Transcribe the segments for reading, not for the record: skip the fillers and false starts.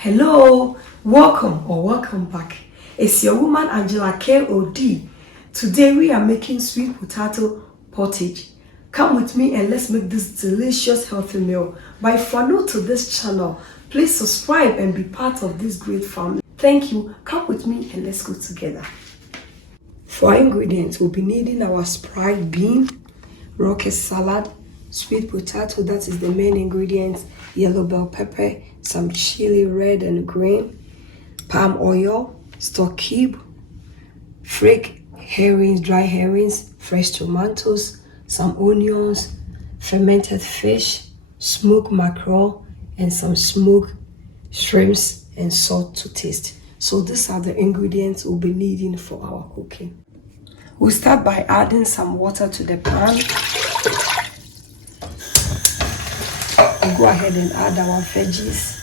Hello, welcome back. It's your woman Angela KOD. Today we are making sweet potato pottage. Come with me and let's make this delicious healthy meal. But if you are new to this channel, please subscribe and be part of this great family. Thank you. Come with me and let's go together. For our ingredients, we'll be needing our fried bean, rocket salad, sweet potato, that is the main ingredients, yellow bell pepper, some chili red and green, palm oil, stock cube, flake herrings, dry herrings, fresh tomatoes, some onions, fermented fish, smoked mackerel, and some smoked shrimps and salt to taste. So these are the ingredients we'll be needing for our cooking. We'll start by adding some water to the pan. We'll go ahead and add our veggies.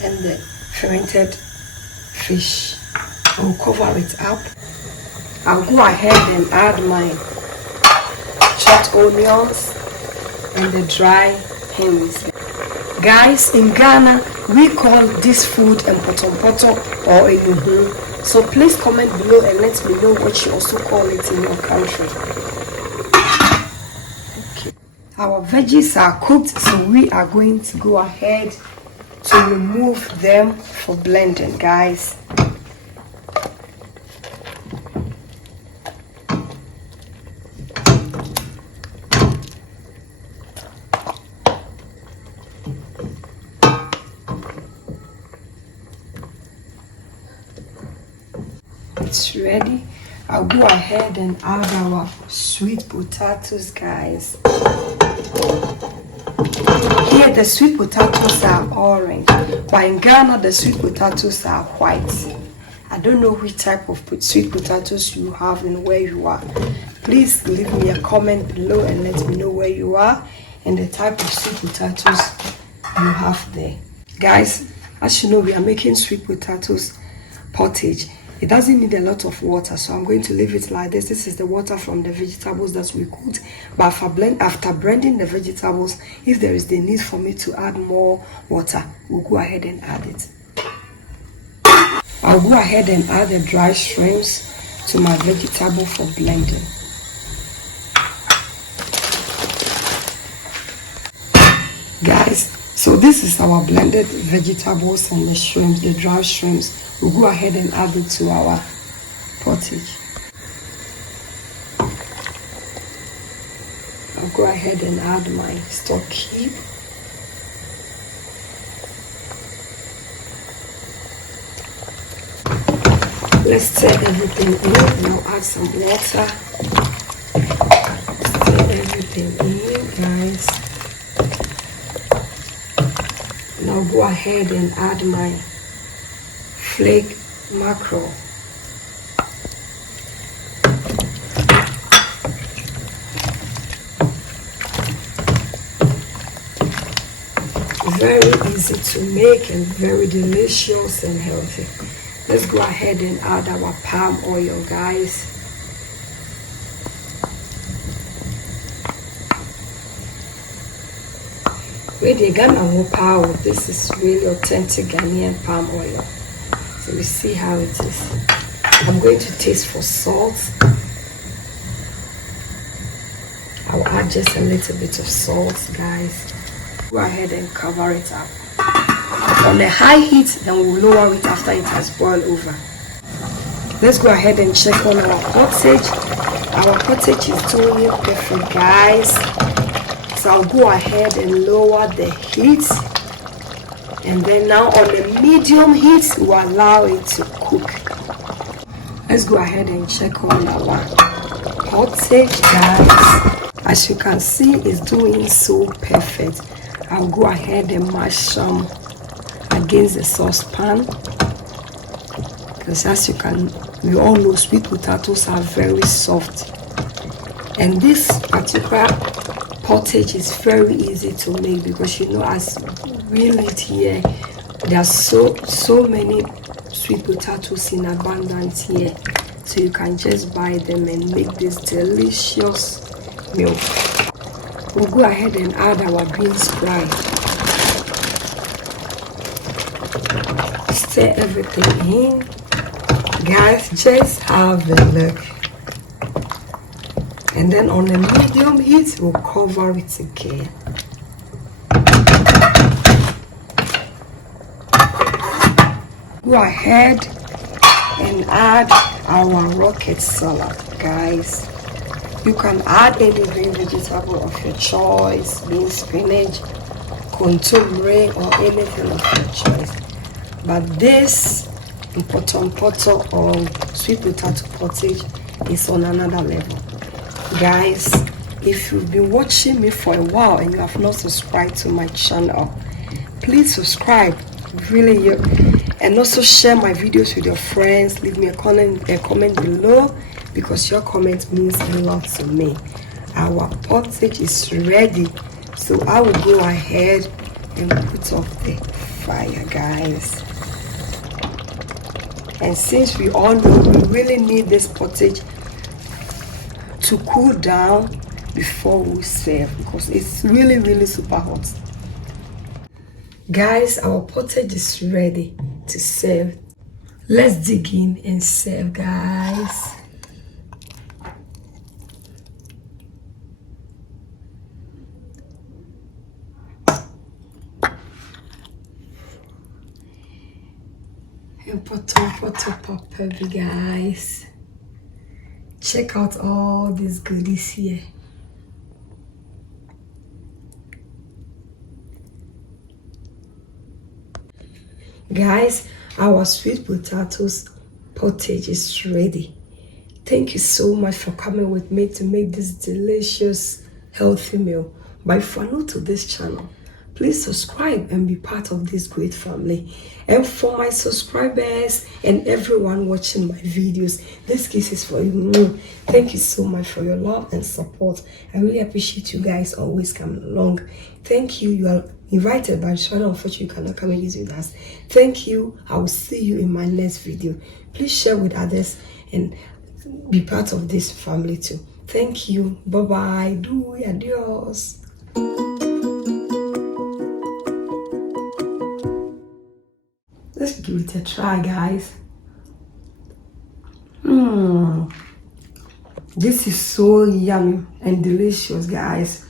And the fermented fish. I'll cover it up. I'll go ahead and add my chopped onions and the dry herrings. Guys, in Ghana, we call this food Mpoto Mpoto or Nuhuu. So please comment below and let me know what you also call it in your country. Okay. Our veggies are cooked, so we are going to go ahead to remove them for blending, guys. It's ready. I'll go ahead and add our sweet potatoes, guys. Here the sweet potatoes are orange, but in Ghana the sweet potatoes are white. I don't know which type of sweet potatoes you have and where you are. Please leave me a comment below and let me know where you are and the type of sweet potatoes you have there. Guys, as you know, we are making sweet potatoes pottage. It doesn't need a lot of water, so I'm going to leave it like this. This is the water from the vegetables that we cooked. But after blending the vegetables, if there is the need for me to add more water, we'll go ahead and add it. I'll go ahead and add the dry shrimps to my vegetable for blending. Guys, so this is our blended vegetables and the shrimps, the dry shrimps. We'll go ahead and add it to our pottage. I'll go ahead and add my stock cube. Let's stir everything in and I'll add some water. Stir everything in, guys. And I'll go ahead and add my flake mackerel. Very easy to make and very delicious and healthy. Let's go ahead and add our palm oil, guys. With the Ghana power, this is really authentic Ghanaian palm oil. So we see how it is. I'm going to taste for salt. I'll add just a little bit of salt, guys. Go ahead and cover it up. On a high heat, then we'll lower it after it has boiled over. Let's go ahead and check on our pottage. Our pottage is doing it perfect, guys. So I'll go ahead and lower the heat. And then now on the medium heat, we'll allow it to cook. Let's go ahead and check on our pottage, guys. As you can see, it's doing so perfect. I'll go ahead and mash some against the saucepan. Because as you can, we all know sweet potatoes are very soft. And this particular pottage is very easy to make because you know, as we live here, there are so many sweet potatoes in abundance here, so you can just buy them and make this delicious meal. we'll go ahead and add our beans fry. Stir everything in. Guys, just have a look. And then on a medium heat, we'll cover it again. Go ahead and add our rocket salad, guys. You can add any green vegetable of your choice, beans, spinach, contomere, or anything of your choice. But this Mpoto Mpoto or sweet potato pottage is on another level. Guys, if you've been watching me for a while and you have not subscribed to my channel, please subscribe, really, and also share my videos with your friends. Leave me a comment below, because your comment means a lot to me. Our pottage is ready, so I will go ahead and put off the fire, guys. And since we all know we really need this pottage to cool down before we serve, because it's really super hot. Guys, our pottage is ready to serve. Let's dig in and serve, guys. And Mpoto Mpoto, guys. Check out all these goodies here. Guys, our sweet potatoes pottage is ready. Thank you so much for coming with me to make this delicious, healthy meal. But if you are new to this channel, please subscribe and be part of this great family. And for my subscribers and everyone watching my videos, this kiss is for you. Thank you so much for your love and support. I really appreciate you guys always coming along. Thank you. You are invited, but unfortunately you cannot come and eat with us. Thank you. I will see you in my next video. Please share with others and be part of this family too. Thank you. Bye bye. Adios. Let's give it a try, guys. This is so yummy and delicious, guys.